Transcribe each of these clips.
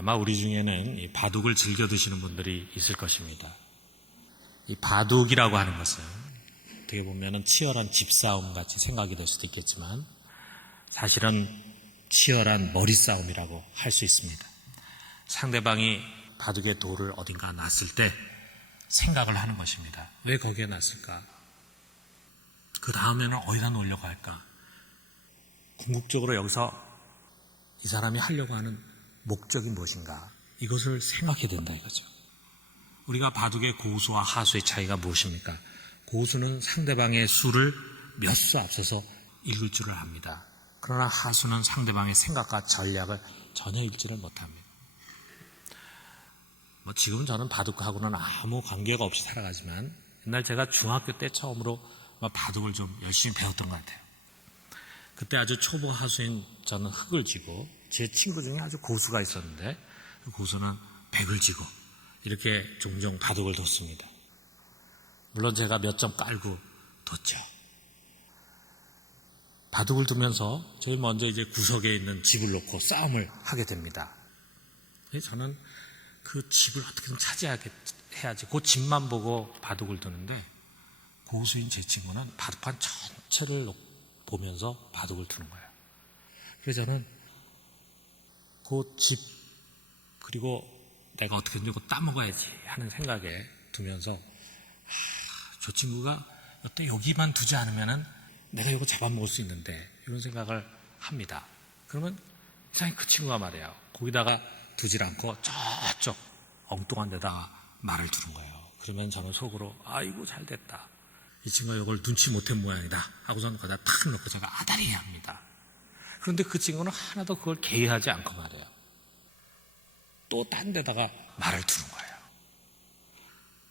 아마 우리 중에는 이 바둑을 즐겨 드시는 분들이 있을 것입니다. 이 바둑이라고 하는 것은 어떻게 보면 치열한 집싸움 같이 생각이 될 수도 있겠지만 사실은 치열한 머리싸움이라고 할 수 있습니다. 상대방이 바둑의 돌을 어딘가 놨을 때 생각을 하는 것입니다. 왜 거기에 놨을까? 그 다음에는 어디다 놓으려고 할까? 궁극적으로 여기서 이 사람이 하려고 하는 목적이 무엇인가? 이것을 생각해야 된다 이거죠. 우리가 바둑의 고수와 하수의 차이가 무엇입니까? 고수는 상대방의 수를 몇 수 앞서서 읽을 줄을 압니다. 그러나 하수는 상대방의 생각과 전략을 전혀 읽지를 못합니다. 지금 저는 바둑하고는 아무 관계가 없이 살아가지만 옛날 제가 중학교 때 처음으로 바둑을 좀 열심히 배웠던 것 같아요. 그때 아주 초보 하수인 저는 흙을 쥐고 제 친구 중에 아주 고수가 있었는데 그 고수는 백을 쥐고 이렇게 종종 바둑을 뒀습니다. 물론 제가 몇 점 깔고 뒀죠. 바둑을 두면서 제일 먼저 이제 구석에 있는 집을 놓고 싸움을 하게 됩니다. 저는 그 집을 어떻게든 차지해야지. 그 집만 보고 바둑을 두는데 고수인 제 친구는 바둑판 전체를 보면서 바둑을 두는 거예요. 그래서 저는 그 집 그리고 내가 어떻게든 이거 따먹어야지 하는 생각에 두면서 저 친구가 어때 여기만 두지 않으면은 내가 이거 잡아먹을 수 있는데 이런 생각을 합니다. 그러면 이상하게 그 친구가 말해요. 거기다가 두질 않고 저쪽 엉뚱한 데다가 말을 두는 거예요. 그러면 저는 속으로 아이고 잘됐다. 이 친구가 이걸 눈치 못한 모양이다 하고선 거기다 탁 넣고 제가 아다리 합니다. 그런데 그 친구는 하나도 그걸 개의하지 않고 말해요. 또 딴 데다가 말을 두는 거예요.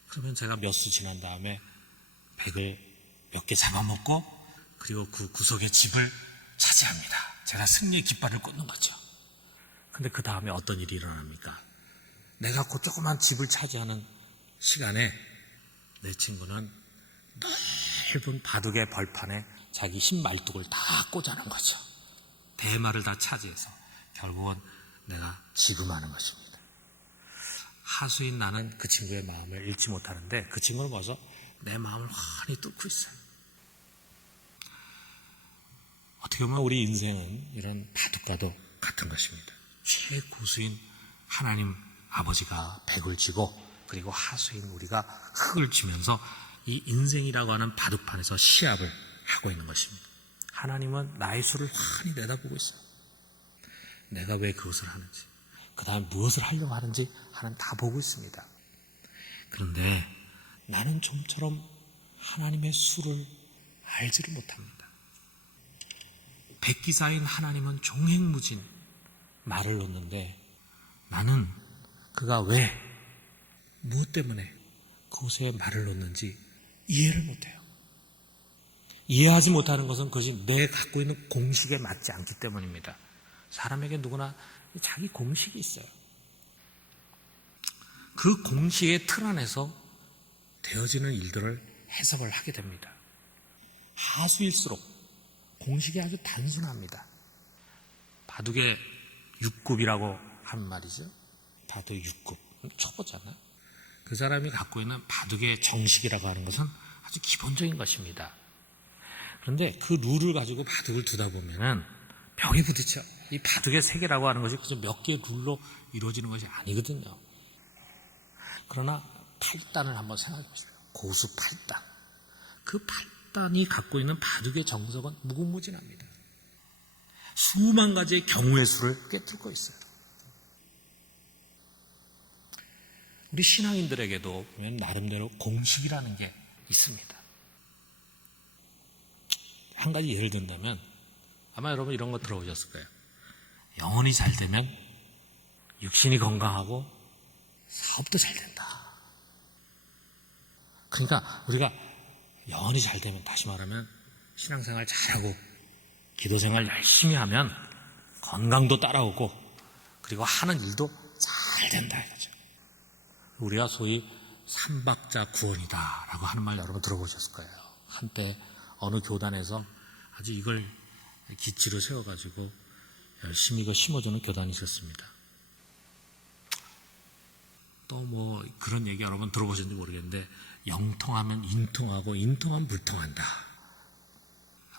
그러면 제가 몇 수 지난 다음에 백을 몇 개 잡아먹고 그리고 그 구석의 집을 차지합니다. 제가 승리의 깃발을 꽂는 거죠. 근데 그 다음에 어떤 일이 일어납니까? 내가 그 조그만 집을 차지하는 시간에 내 친구는 넓은 바둑의 벌판에 자기 흰 말뚝을 다 꽂아놓은 거죠. 대마를 다 차지해서 결국은 내가 지금하는 것입니다. 하수인 나는 그 친구의 마음을 읽지 못하는데 그 친구는 벌써 내 마음을 환히 뚫고 있어요. 어떻게 보면 우리 인생은 이런 바둑과도 같은 것입니다. 최고수인 하나님 아버지가 백을 쥐고 그리고 하수인 우리가 흙을 쥐면서 이 인생이라고 하는 바둑판에서 시합을 하고 있는 것입니다. 하나님은 나의 수를 환히 내다보고 있어요. 내가 왜 그것을 하는지, 그 다음에 무엇을 하려고 하는지 하나님 다 보고 있습니다. 그런데 나는 좀처럼 하나님의 수를 알지를 못합니다. 백기사인 하나님은 종횡무진 말을 놓는데 나는 그가 왜, 무엇 때문에 그곳에 말을 놓는지 이해를 못해요. 이해하지 못하는 것은 그것이 내 갖고 있는 공식에 맞지 않기 때문입니다. 사람에게 누구나 자기 공식이 있어요. 그 공식의 틀 안에서 되어지는 일들을 해석을 하게 됩니다. 하수일수록 공식이 아주 단순합니다. 바둑의 6급이라고 하는 말이죠. 바둑 6급, 초보잖아요. 그 사람이 갖고 있는 바둑의 정식이라고 하는 것은 아주 기본적인 것입니다. 그런데 그 룰을 가지고 바둑을 두다 보면은 벽에 부딪혀. 이 바둑의 세계라고 하는 것이 그저 몇 개의 룰로 이루어지는 것이 아니거든요. 그러나 8단을 한번 생각해 보세요. 고수 8단. 그 8단이 갖고 있는 바둑의 정석은 무궁무진합니다. 수만 가지의 경우의 수를 꿰뚫고 있어요. 우리 신앙인들에게도 보면 나름대로 공식이라는 게 있습니다. 한 가지 예를 든다면 아마 여러분 이런 거 들어보셨을 거예요. 영혼이 잘 되면 육신이 건강하고 사업도 잘 된다. 그러니까 우리가 영혼이 잘 되면, 다시 말하면 신앙생활 잘하고 기도생활 열심히 하면 건강도 따라오고 그리고 하는 일도 잘 된다 이거죠. 우리가 소위 삼박자 구원이다 라고 하는 말 여러분 들어보셨을 거예요. 한때 어느 교단에서 아주 이걸 기치로 세워가지고 열심히 이거 심어주는 교단이 있었습니다. 또 뭐 그런 얘기 여러분 들어보셨는지 모르겠는데 영통하면 인통하고 인통하면 불통한다.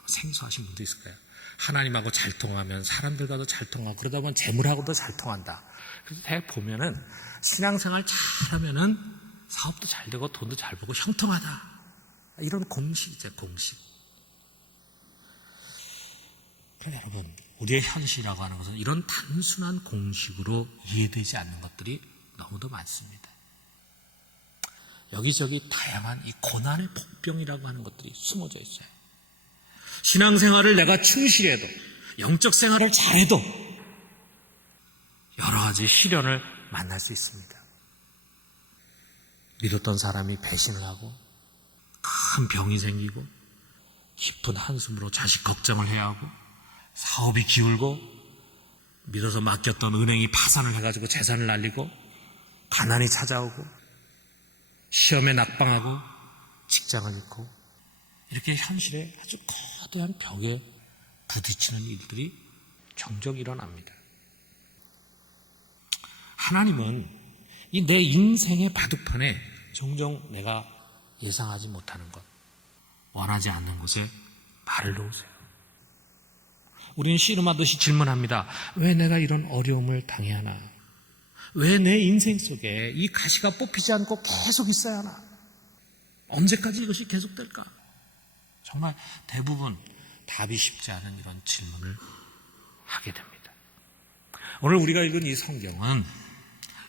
생소하신 분도 있을 거예요. 하나님하고 잘 통하면 사람들과도 잘 통하고 그러다 보면 재물하고도 잘 통한다. 그래서 대개 보면은 신앙생활 잘하면은 사업도 잘 되고 돈도 잘 벌고 형통하다. 이런 공식이죠, 공식. 그래서 여러분, 우리의 현실이라고 하는 것은 이런 단순한 공식으로 이해되지 않는 것들이 너무도 많습니다. 여기저기 다양한 이 고난의 복병이라고 하는 것들이 숨어져 있어요. 신앙생활을 내가 충실해도, 영적 생활을 잘해도 여러 가지 시련을 만날 수 있습니다. 믿었던 사람이 배신을 하고 큰 병이 생기고 깊은 한숨으로 자식 걱정을 해야 하고 사업이 기울고 믿어서 맡겼던 은행이 파산을 해가지고 재산을 날리고 가난이 찾아오고 시험에 낙방하고 직장을 잃고 이렇게 현실에 아주 거대한 벽에 부딪히는 일들이 종종 일어납니다. 하나님은 이 내 인생의 바둑판에 종종 내가 예상하지 못하는 것, 원하지 않는 곳에 말을 놓으세요. 우리는 씨름하듯이 질문합니다. 왜 내가 이런 어려움을 당해야 하나? 왜 내 인생 속에 이 가시가 뽑히지 않고 계속 있어야 하나? 언제까지 이것이 계속될까? 정말 대부분 답이 쉽지 않은 이런 질문을 하게 됩니다. 오늘 우리가 읽은 이 성경은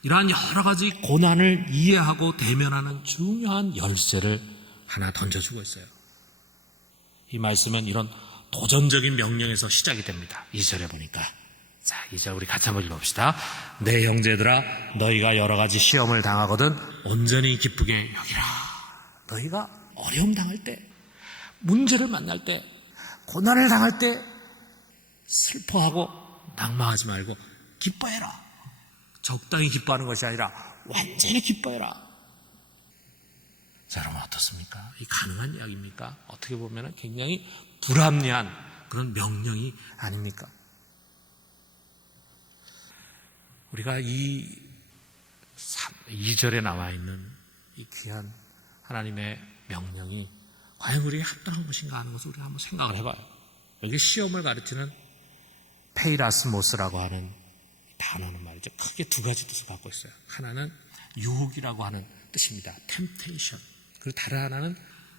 이러한 여러 가지 고난을 이해하고 대면하는 중요한 열쇠를 하나 던져주고 있어요. 이 말씀은 이런 도전적인 명령에서 시작이 됩니다. 2절에 보니까. 자, 2절 우리 같이 한번 읽어봅시다. 내 형제들아, 너희가 여러 가지 시험을 당하거든 온전히 기쁘게 여기라. 너희가 어려움 당할 때, 문제를 만날 때, 고난을 당할 때 슬퍼하고 낙망하지 말고 기뻐해라. 적당히 기뻐하는 것이 아니라 완전히 기뻐해라. 자, 여러분 어떻습니까? 이 가능한 이야기입니까? 어떻게 보면 굉장히 불합리한 그런 명령이 아닙니까? 우리가 이 2절에 나와 있는 이 귀한 하나님의 명령이 과연 우리에게 합당한 것인가 하는 것을 우리가 한번 생각을 해봐요. 여기 시험을 가르치는 페이라스모스라고 하는 단어는 말이죠. 크게 두 가지 뜻을 갖고 있어요. 하나는 유혹이라고 하는 뜻입니다. temptation. 그리고 다른 하나는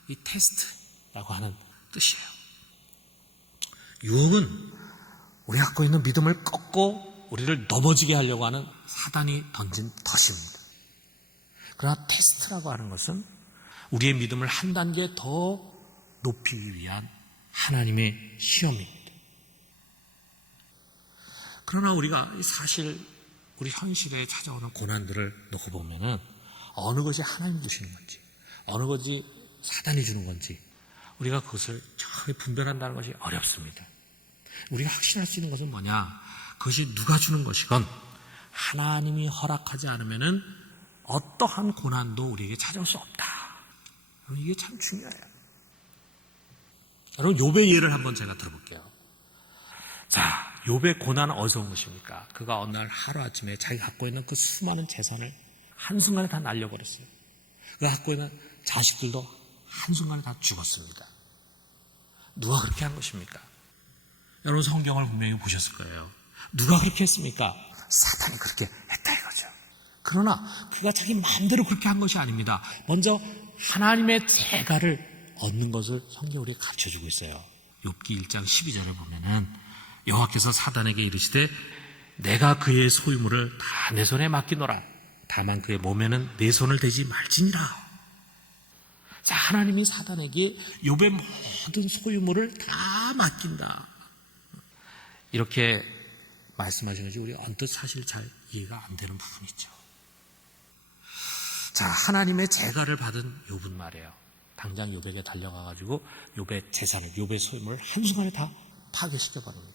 이 테스트라고 하는 뜻이에요. 유혹은 우리가 갖고 있는 믿음을 꺾고 우리를 넘어지게 하려고 하는 사단이 던진 덫입니다. 그러나 테스트라고 하는 것은 우리의 믿음을 한 단계 더 높이기 위한 하나님의 시험입니다. 그러나 우리가 사실 우리 현실에 찾아오는 고난들을 놓고 보면은 어느 것이 하나님이 주시는 건지 어느 것이 사단이 주는 건지 우리가 그것을 정확하게 분별한다는 것이 어렵습니다. 우리가 확신할 수 있는 것은 뭐냐? 그것이 누가 주는 것이건 하나님이 허락하지 않으면은 어떠한 고난도 우리에게 찾아올 수 없다. 이게 참 중요해요. 여러분 욥의 예를 한번 제가 들어볼게요. 자, 욥의 고난은 어디서 온 것입니까? 그가 어느 날 하루아침에 자기가 갖고 있는 그 수많은 재산을 한순간에 다 날려버렸어요. 그가 갖고 있는 자식들도 한순간에 다 죽었습니다. 누가 그렇게 한 것입니까? 여러분 성경을 분명히 보셨을 거예요. 누가 그렇게 했습니까? 사탄이 그렇게 했다 이거죠. 그러나 그가 자기 마음대로 그렇게 한 것이 아닙니다. 먼저 하나님의 재가를 얻는 것을 성경이 우리에게 가르쳐주고 있어요. 욥기 1장 12절에 보면은 여호와께서 사단에게 이르시되 내가 그의 소유물을 다 내 손에 맡기노라. 다만 그의 몸에는 내 손을 대지 말지니라. 자, 하나님이 사단에게 욥의 모든 소유물을 다 맡긴다. 이렇게 말씀하신 것이 우리 언뜻 사실 잘 이해가 안 되는 부분이 있죠. 자, 하나님의 재가를 받은 욥은 말이에요. 당장 욥에게 달려가가지고 욥의 재산을, 욥의 소유물을 한순간에 다 파괴시켜버립니다.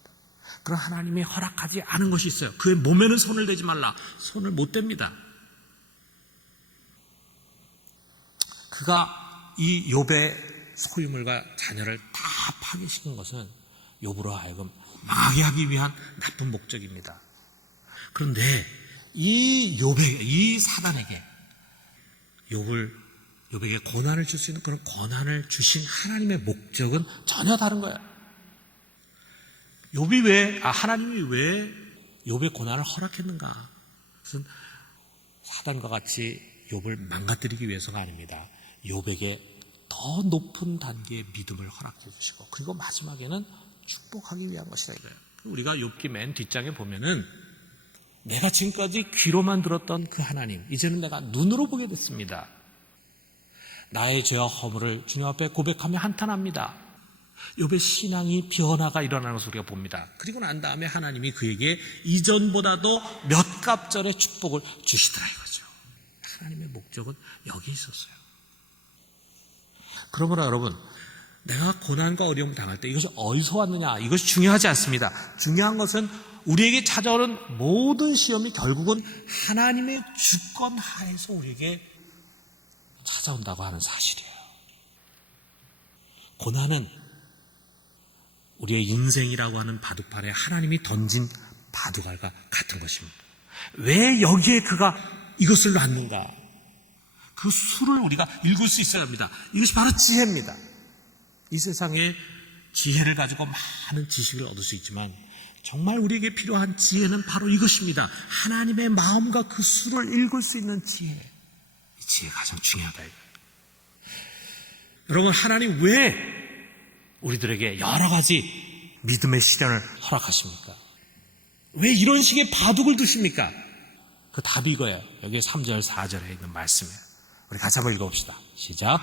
그럼 하나님이 허락하지 않은 것이 있어요. 그의 몸에는 손을 대지 말라. 손을 못 댑니다. 그가 이 욥의 소유물과 자녀를 다 파괴시킨 것은 욥으로 하여금 망하게 하기 위한 나쁜 목적입니다. 그런데 이 사단에게 욥에게 고난을 줄 수 있는 그런 고난을 주신 하나님의 목적은 전혀 다른 거야. 하나님이 왜 욥의 고난을 허락했는가? 그것은 사단과 같이 욥을 망가뜨리기 위해서가 아닙니다. 욥에게 더 높은 단계의 믿음을 허락해 주시고, 그리고 마지막에는 축복하기 위한 것이다 이거예요. 우리가 욥기 맨 뒷장에 보면은 내가 지금까지 귀로만 들었던 그 하나님, 이제는 내가 눈으로 보게 됐습니다. 나의 죄와 허물을 주님 앞에 고백하며 한탄합니다. 욥의 신앙이 변화가 일어나는 것을 우리가 봅니다. 그리고 난 다음에 하나님이 그에게 이전보다도 몇 갑절의 축복을 주시더라 이거죠. 하나님의 목적은 여기 있었어요. 그러므로 여러분, 내가 고난과 어려움 당할 때 이것이 어디서 왔느냐, 이것이 중요하지 않습니다. 중요한 것은 우리에게 찾아오는 모든 시험이 결국은 하나님의 주권 하에서 우리에게 찾아온다고 하는 사실이에요. 고난은 우리의 인생이라고 하는 바둑판에 하나님이 던진 바둑알과 같은 것입니다. 왜 여기에 그가 이것을 놨는가? 그 수를 우리가 읽을 수 있어야 합니다. 이것이 바로 지혜입니다. 이 세상에 지혜를 가지고 많은 지식을 얻을 수 있지만 정말 우리에게 필요한 지혜는 바로 이것입니다. 하나님의 마음과 그 수를 읽을 수 있는 지혜. 이 지혜가 가장 중요하다. 여러분, 하나님 왜 우리들에게 여러 가지 믿음의 시련을 허락하십니까? 왜 이런 식의 바둑을 두십니까? 그 답이 이거예요. 여기 3절 4절에 있는 말씀이에요. 우리 같이 한번 읽어봅시다. 시작.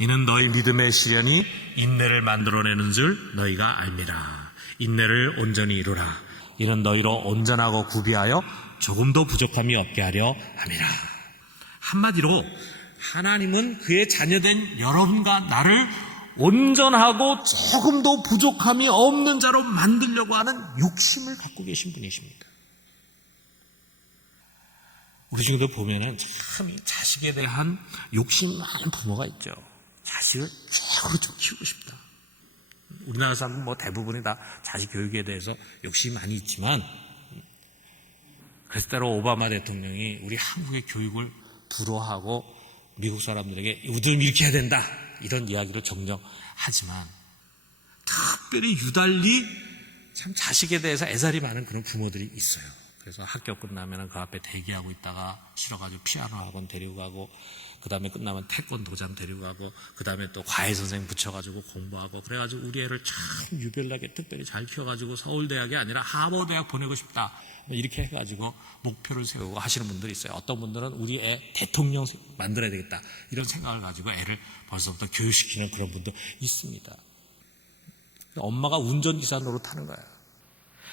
이는 너희 믿음의 시련이 인내를 만들어내는 줄 너희가 알미라. 인내를 온전히 이루라. 이는 너희로 온전하고 구비하여 조금도 부족함이 없게 하려 함이라. 한마디로 하나님은 그의 자녀된 여러분과 나를 온전하고 조금도 부족함이 없는 자로 만들려고 하는 욕심을 갖고 계신 분이십니다. 우리 중에도 보면은 참 자식에 대한 욕심 많은 부모가 있죠. 자식을 최고로 좀 키우고 싶다. 우리나라 사람은 뭐 대부분이 다 자식 교육에 대해서 욕심이 많이 있지만, 그래서 때로 오바마 대통령이 우리 한국의 교육을 불허하고 미국 사람들에게 우리는 이렇게 해야 된다 이런 이야기를 종종 하지만, 특별히 유달리 참 자식에 대해서 애살이 많은 그런 부모들이 있어요. 그래서 학교 끝나면 그 앞에 대기하고 있다가 싫어가지고 피아노 학원 데리고 가고, 그 다음에 끝나면 태권도장 데리고 가고, 그 다음에 또 과외 선생님 붙여가지고 공부하고, 그래가지고 우리 애를 참 유별나게 특별히 잘 키워가지고 서울대학이 아니라 하버드대학 보내고 싶다, 이렇게 해가지고 목표를 세우고 하시는 분들이 있어요. 어떤 분들은 우리 애 대통령 만들어야 되겠다 이런 생각을 가지고 애를 벌써부터 교육시키는 그런 분도 있습니다. 엄마가 운전기사 노릇하는 거예요.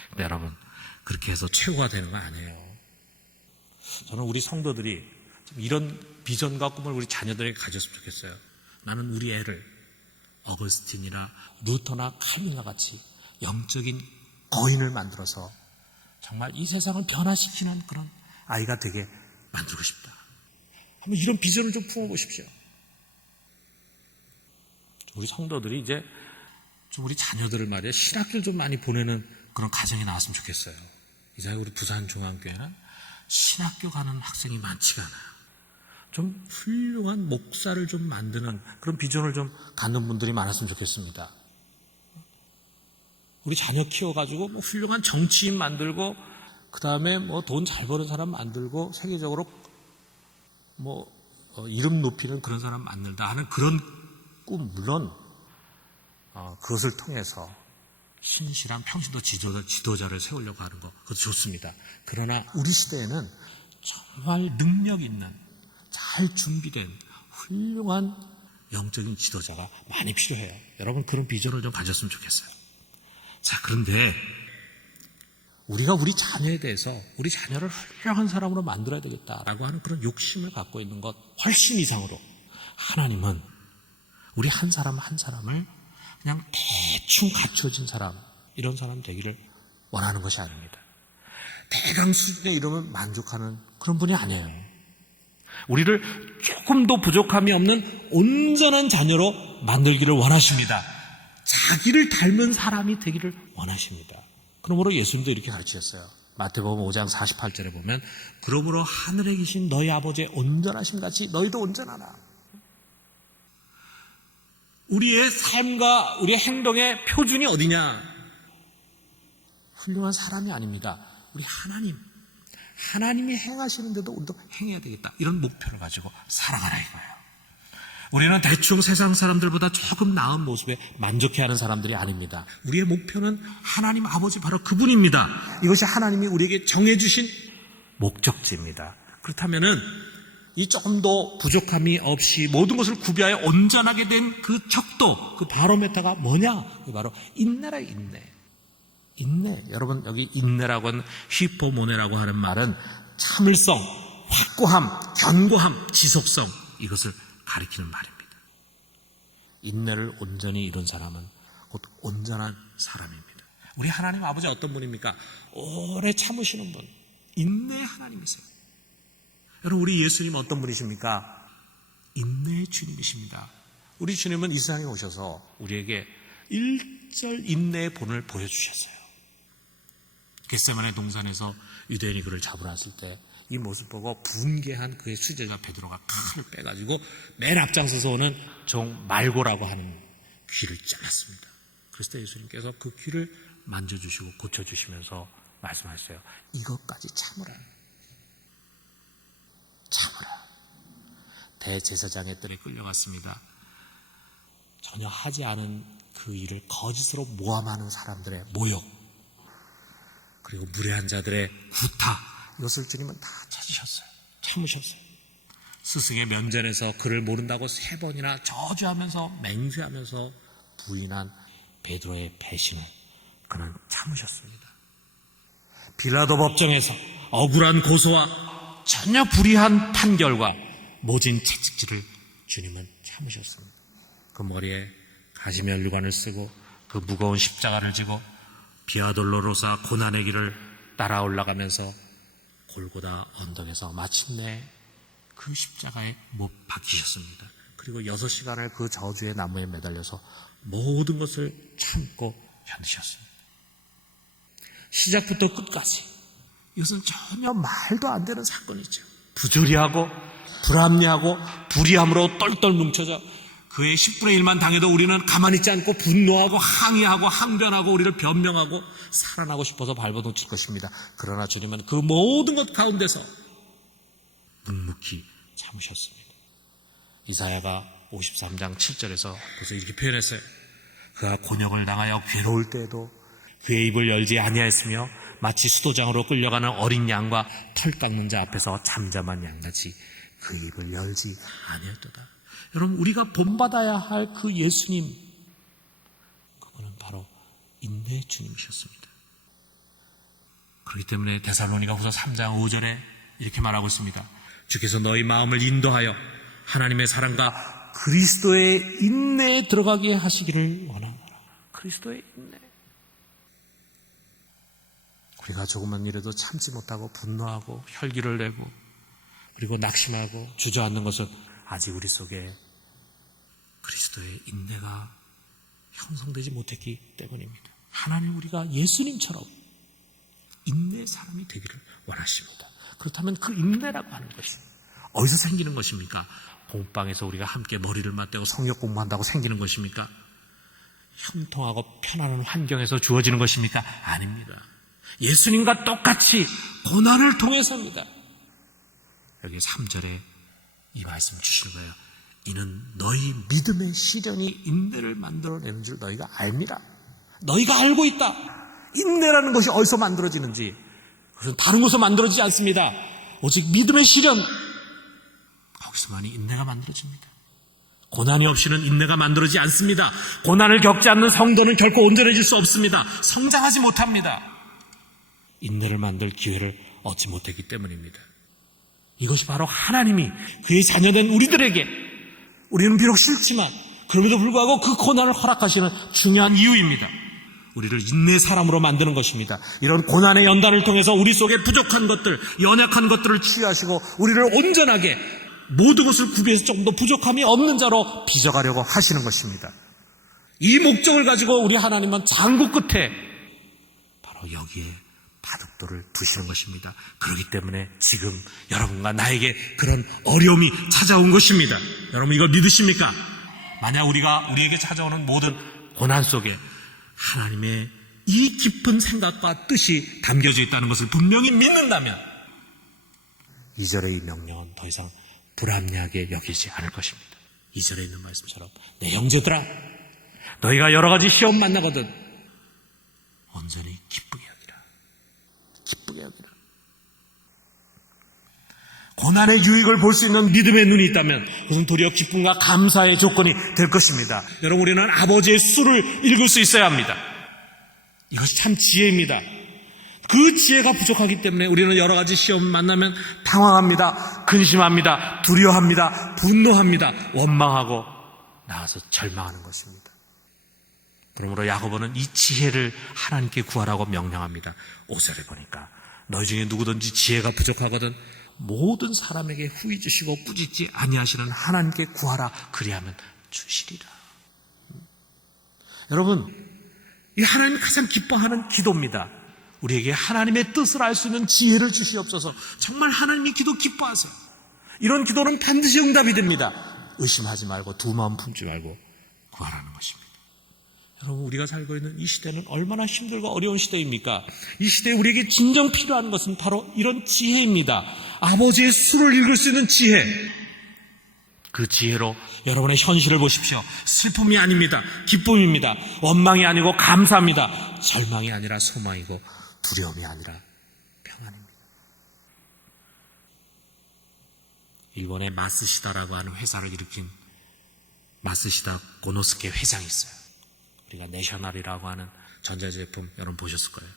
근데 여러분, 그렇게 해서 최고가 되는 거 아니에요. 저는 우리 성도들이 이런 비전과 꿈을 우리 자녀들에게 가졌으면 좋겠어요. 나는 우리 애를 어거스틴이나 루터나 칼빈과 같이 영적인 거인을 만들어서 정말 이 세상을 변화시키는 그런 아이가 되게 만들고 싶다. 한번 이런 비전을 좀 품어보십시오. 우리 성도들이 이제 좀 우리 자녀들을 말이야 신학교를 좀 많이 보내는 그런 가정이 나왔으면 좋겠어요. 이제 우리 부산중앙교회는 신학교 가는 학생이 많지가 않아요. 좀 훌륭한 목사를 좀 만드는 그런 비전을 좀 갖는 분들이 많았으면 좋겠습니다. 우리 자녀 키워가지고 뭐 훌륭한 정치인 만들고, 그 다음에 뭐 돈 잘 버는 사람 만들고, 세계적으로 뭐 이름 높이는 그런 사람 만들다 하는 그런 꿈, 물론 그것을 통해서 신실한 평신도 지도자를 세우려고 하는 것, 그것도 좋습니다. 그러나 우리 시대에는 정말 능력 있는, 잘 준비된 훌륭한 영적인 지도자가 많이 필요해요. 여러분, 그런 비전을 좀 가졌으면 좋겠어요. 자, 그런데 우리가 우리 자녀에 대해서 우리 자녀를 훌륭한 사람으로 만들어야 되겠다라고 하는 그런 욕심을 갖고 있는 것 훨씬 이상으로, 하나님은 우리 한 사람 한 사람을 그냥 대충 갖춰진 사람, 이런 사람 되기를 원하는 것이 아닙니다. 대강 수준에 이르면 만족하는 그런 분이 아니에요. 우리를 조금도 부족함이 없는 온전한 자녀로 만들기를 원하십니다. 자기를 닮은 사람이 되기를 원하십니다. 그러므로 예수님도 이렇게 가르치셨어요. 마태복음 5장 48절에 보면 그러므로 하늘에 계신 너희 아버지의 온전하심 같이 너희도 온전하라. 우리의 삶과 우리의 행동의 표준이 어디냐? 훌륭한 사람이 아닙니다. 우리 하나님이 행하시는데도 우리도 행해야 되겠다. 이런 목표를 가지고 살아가라 이거예요. 우리는 대충 세상 사람들보다 조금 나은 모습에 만족해하는 사람들이 아닙니다. 우리의 목표는 하나님 아버지 바로 그분입니다. 이것이 하나님이 우리에게 정해주신 목적지입니다. 그렇다면은 이 조금도 부족함이 없이 모든 것을 구비하여 온전하게 된 그 척도, 그 바로메타가 뭐냐? 그 바로 인내라, 인내. 여러분, 여기 인내라고 하는 히포모네라고 하는 말은 참을성, 확고함, 견고함, 지속성, 이것을 가리키는 말입니다. 인내를 온전히 이룬 사람은 곧 온전한 사람입니다. 우리 하나님 아버지 어떤 분입니까? 오래 참으시는 분, 인내의 하나님이세요. 여러분, 우리 예수님 어떤 분이십니까? 인내의 주님이십니다. 우리 주님은 이 세상에 오셔서 우리에게 일절 인내의 본을 보여주셨어요. 겟세마네 동산에서 유대인이 그를 잡으러 왔을 때 이 모습 보고 분개한 그의 수제자 베드로가 칼을 빼가지고 맨 앞장서서 오는 종 말고라고 하는 귀를 잘랐습니다. 그래서 예수님께서 그 귀를 만져주시고 고쳐주시면서 말씀하셨어요. 이것까지 참으라. 대제사장의 뜰에 끌려갔습니다. 전혀 하지 않은 그 일을 거짓으로 모함하는 사람들의 모욕, 그리고 무례한 자들의 구타, 이것을 주님은 다 참으셨어요. 스승의 면전에서 그를 모른다고 3번이나 저주하면서 맹세하면서 부인한 베드로의 배신을 그는 참으셨습니다. 빌라도 법정에서 억울한 고소와 전혀 불이한 판결과 모진 채찍질을 주님은 참으셨습니다. 그 머리에 가시면류관을 쓰고 그 무거운 십자가를 지고 비아돌로로사 고난의 길을 따라 올라가면서 골고다 언덕에서 마침내 그 십자가에 못 박히셨습니다. 그리고 6시간을 그 저주의 나무에 매달려서 모든 것을 참고 견디셨습니다. 시작부터 끝까지 이것은 전혀 말도 안 되는 사건이죠. 부조리하고 불합리하고 불의함으로 똘똘 뭉쳐져 그의 10분의 1만 당해도 우리는 가만히 있지 않고 분노하고 항의하고 항변하고 우리를 변명하고 살아나고 싶어서 발버둥칠 것입니다. 그러나 주님은 그 모든 것 가운데서 묵묵히 참으셨습니다. 이사야가 53장 7절에서 그래서 이렇게 표현했어요. 그가 곤욕을 당하여 괴로울 때에도 그의 입을 열지 아니하였으며 마치 수도장으로 끌려가는 어린 양과 털 깎는 자 앞에서 잠잠한 양같이 그 입을 열지 아니하였도다. 여러분, 우리가 본받아야 할 그 예수님, 그분은 바로 인내의 주님이셨습니다. 그렇기 때문에 데살로니가 후서 3장 5절에 이렇게 말하고 있습니다. 주께서 너희 마음을 인도하여 하나님의 사랑과 그리스도의 인내에 들어가게 하시기를 원하노라. 그리스도의 인내. 우리가 조금만 일해도 참지 못하고 분노하고 혈기를 내고 그리고 낙심하고 주저앉는 것은 아직 우리 속에 그리스도의 인내가 형성되지 못했기 때문입니다. 하나님, 우리가 예수님처럼 인내의 사람이 되기를 원하십니다. 그렇다면 그 인내라고 하는 것이 어디서 생기는 것입니까? 공방에서 우리가 함께 머리를 맞대고 성역 공부한다고 생기는 것입니까? 형통하고 편안한 환경에서 주어지는 것입니까? 아닙니다. 예수님과 똑같이 고난을 통해서입니다. 여기 3절에 이 말씀 주시는 거예요. 이는 너희 믿음의 시련이 인내를 만들어내는 줄 너희가 압니다. 너희가 알고 있다. 인내라는 것이 어디서 만들어지는지, 그것은 다른 곳에서 만들어지지 않습니다. 오직 믿음의 시련, 거기서만이 인내가 만들어집니다. 고난이 없이는 인내가 만들어지지 않습니다. 고난을 겪지 않는 성도는 결코 온전해질 수 없습니다. 성장하지 못합니다. 인내를 만들 기회를 얻지 못했기 때문입니다. 이것이 바로 하나님이 그의 자녀된 우리들에게, 우리는 비록 싫지만 그럼에도 불구하고 그 고난을 허락하시는 중요한 이유입니다. 우리를 인내의 사람으로 만드는 것입니다. 이런 고난의 연단을 통해서 우리 속에 부족한 것들, 연약한 것들을 치유하시고 우리를 온전하게 모든 것을 구비해서 조금 더 부족함이 없는 자로 빚어가려고 하시는 것입니다. 이 목적을 가지고 우리 하나님은 장구 끝에 바로 여기에 바둑돌을 두시는 것입니다. 그렇기 때문에 지금 여러분과 나에게 그런 어려움이 찾아온 것입니다. 여러분 이걸 믿으십니까? 만약 우리에게 찾아오는 모든 고난 속에 하나님의 이 깊은 생각과 뜻이 담겨져 있다는 것을 분명히 믿는다면 2절의 이 명령은 더 이상 불합리하게 여기지 않을 것입니다. 2절에 있는 말씀처럼 내 형제들아 너희가 여러 가지 시험 만나거든 온전히 기쁘게 여기라. 기쁘게 여기라. 고난의 유익을 볼 수 있는 믿음의 눈이 있다면 그것은 도리어 기쁨과 감사의 조건이 될 것입니다. 여러분 우리는 아버지의 수를 읽을 수 있어야 합니다. 이것이 참 지혜입니다. 그 지혜가 부족하기 때문에 우리는 여러 가지 시험 만나면 당황합니다. 근심합니다. 두려워합니다. 분노합니다. 원망하고 나아서 절망하는 것입니다. 그러므로 야고보는 이 지혜를 하나님께 구하라고 명령합니다. 5절에 보니까 너희 중에 누구든지 지혜가 부족하거든 모든 사람에게 후히 주시고 꾸짖지 아니하시는 하나님께 구하라. 그리하면 주시리라. 여러분 이 하나님이 가장 기뻐하는 기도입니다. 우리에게 하나님의 뜻을 알 수 있는 지혜를 주시옵소서. 정말 하나님의 기도 기뻐하세요. 이런 기도는 반드시 응답이 됩니다. 의심하지 말고 두 마음 품지 말고 구하라는 것입니다. 여러분 우리가 살고 있는 이 시대는 얼마나 힘들고 어려운 시대입니까? 이 시대에 우리에게 진정 필요한 것은 바로 이런 지혜입니다. 아버지의 수를 읽을 수 있는 지혜. 그 지혜로 여러분의 현실을 보십시오. 슬픔이 아닙니다. 기쁨입니다. 원망이 아니고 감사합니다. 절망이 아니라 소망이고 두려움이 아니라 평안입니다. 일본의 마쓰시다라고 하는 회사를 일으킨 마쓰시다 고노스케 회장이 있어요. 우리가 내셔널이라고 하는 전자제품 여러분 보셨을 거예요.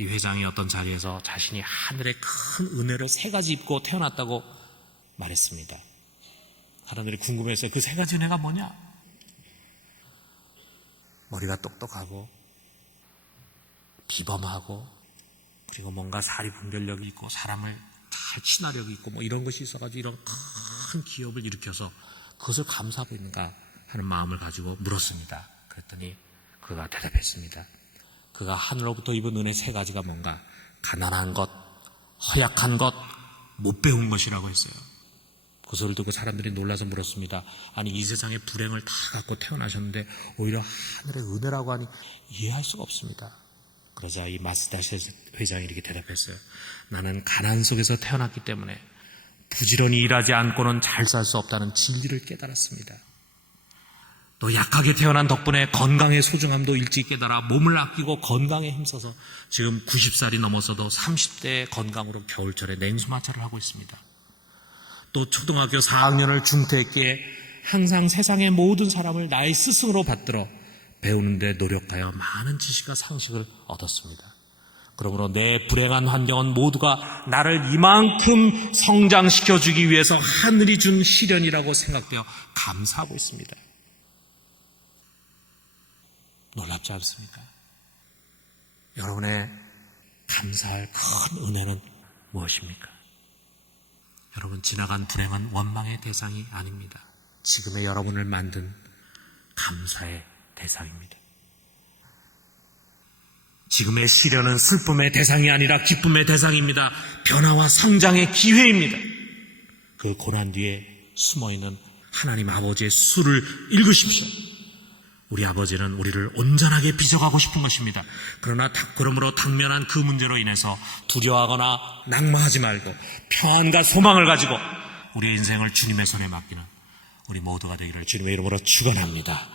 이 회장이 어떤 자리에서 자신이 하늘의 큰 은혜를 3가지 입고 태어났다고 말했습니다. 사람들이 궁금했어요. 그 3가지 은혜가 뭐냐? 머리가 똑똑하고 비범하고 그리고 뭔가 사리분별력이 있고 사람을 잘 친화력이 있고 뭐 이런 것이 있어가지고 이런 큰 기업을 일으켜서 그것을 감사하고 있는가 하는 마음을 가지고 물었습니다. 그랬더니 그가 대답했습니다. 그가 하늘로부터 입은 은혜 3가지가 뭔가 가난한 것, 허약한 것, 못 배운 것이라고 했어요. 그 소리를 듣고 사람들이 놀라서 물었습니다. 아니 이 세상에 불행을 다 갖고 태어나셨는데 오히려 하늘의 은혜라고 하니 이해할 수가 없습니다. 그러자 이 마쓰다 회장이 이렇게 대답했어요. 나는 가난 속에서 태어났기 때문에 부지런히 일하지 않고는 잘 살 수 없다는 진리를 깨달았습니다. 또 약하게 태어난 덕분에 건강의 소중함도 일찍 깨달아 몸을 아끼고 건강에 힘써서 지금 90살이 넘어서도 30대의 건강으로 겨울철에 냉수마찰을 하고 있습니다. 또 초등학교 4학년을 중퇴했기에 항상 세상의 모든 사람을 나의 스승으로 받들어 배우는데 노력하여 많은 지식과 상식을 얻었습니다. 그러므로 내 불행한 환경은 모두가 나를 이만큼 성장시켜주기 위해서 하늘이 준 시련이라고 생각되어 감사하고 있습니다. 놀랍지 않습니까? 여러분의 감사할 큰 은혜는 무엇입니까? 여러분 지나간 불행은 원망의 대상이 아닙니다. 지금의 여러분을 만든 감사의 대상입니다. 지금의 시련은 슬픔의 대상이 아니라 기쁨의 대상입니다. 변화와 성장의 기회입니다. 그 고난 뒤에 숨어있는 하나님 아버지의 수를 읽으십시오. 우리 아버지는 우리를 온전하게 빚어가고 싶은 것입니다. 그러므로 당면한 그 문제로 인해서 두려워하거나 낙마하지 말고 평안과 소망을 가지고 우리의 인생을 주님의 손에 맡기는 우리 모두가 되기를 주님의 이름으로 축원합니다.